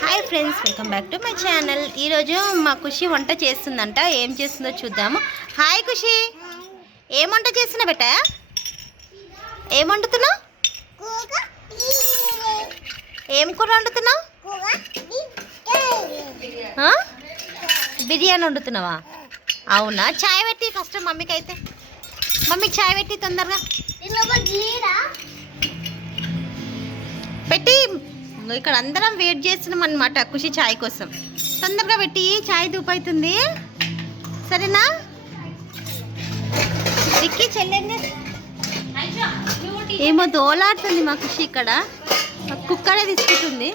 Hi friends, welcome back to my channel. ఈరోజు మా ఖుషి వంట చేస్తుందంట. ఏం చేస్తుందో చూద్దాము. హాయ్ ఖుషి, ఏం వంట చేస్తున్నా బెట? ఏం వండుతున్నావు? ఏం కూర వండుతున్నావు? బిర్యానీ వండుతున్నావా? అవునా? చాయ్ పెట్టి ఫస్ట్ మమ్మీకి. అయితే మమ్మీకి చాయ్ పెట్టి తొందరగా పెట్టి. ఇక్కడ అందరం వెయిట్ చేస్తున్నాం అనమాట ఖుషి చాయ్ కోసం. తొందరగా పెట్టి, చాయ్ దూపైతుంది. సరేనా? విక్కీ చెల్లెండి ఏమో దోలాడుతుంది మా ఖుషి. ఇక్కడ కుక్కడే తీసుకుంటుంది.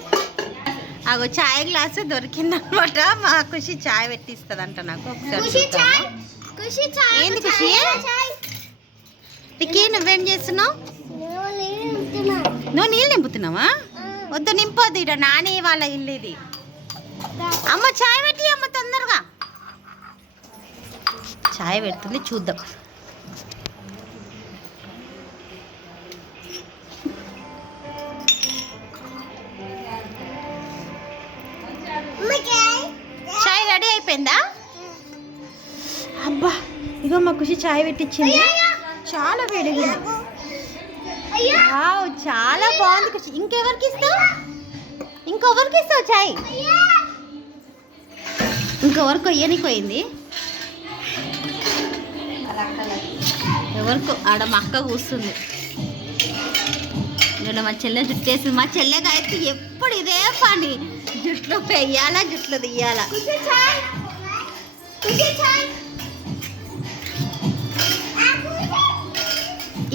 అగో చాయ్ గ్లాసు దొరికిందనమాట. మా ఖుషి చాయ్ పెట్టిస్తుందంట నాకు. ఒకసారి ఏంది ఖుషి? విక్కీ నువ్వేం చేస్తున్నావు? నువ్వు నీళ్ళు నింపుతున్నావా? వద్దు, నింపొద్దు. ఇక్కడ నాని వాళ్ళ ఇల్లు ఇది. అమ్మ చాయ్ పెట్టి అమ్మ తొందరగా. చాయ్ పెడుతుంది, చూద్దాం. చాయ్ రెడీ అయిపోయిందా? అబ్బా, ఇగో మా ఖుషి చాయ్ పెట్టించింది. చాలా వేడిగా ఉంది. చాలా బాగుంది ఖుషి. ఇంకెవరికి ఇస్తావు? ఇంకెవరికి ఇస్తావు చాయ్? ఇంకెవరికి ఇయ్యనికి పోయింది. ఎవరికో ఆడ మా అక్క కూస్తుంది. ఇక్కడ మా చెల్లె జుట్టేసింది. మా చెల్లెగా అయితే ఎప్పుడు ఇదే పని. జుట్లో పెయ్యాలా, జుట్లో తీయాలా.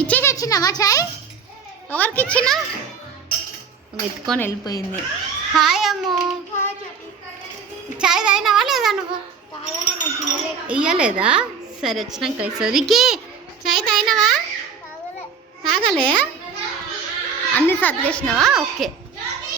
ఇచ్చేసి వచ్చినావా చాయ్? ఎవరికి ఇచ్చినా? ఎత్తుకొని వెళ్ళిపోయింది. హాయ్ అమ్ము, చాయ్ తాగినావా లేదా? నువ్వు ఇయ్యలేదా? సరే, వచ్చినాక ఇస్తుంది. విక్కీ చాయ్ తాగినావా? తాగలే? అన్నీ సర్దేసినావా? ఓకే.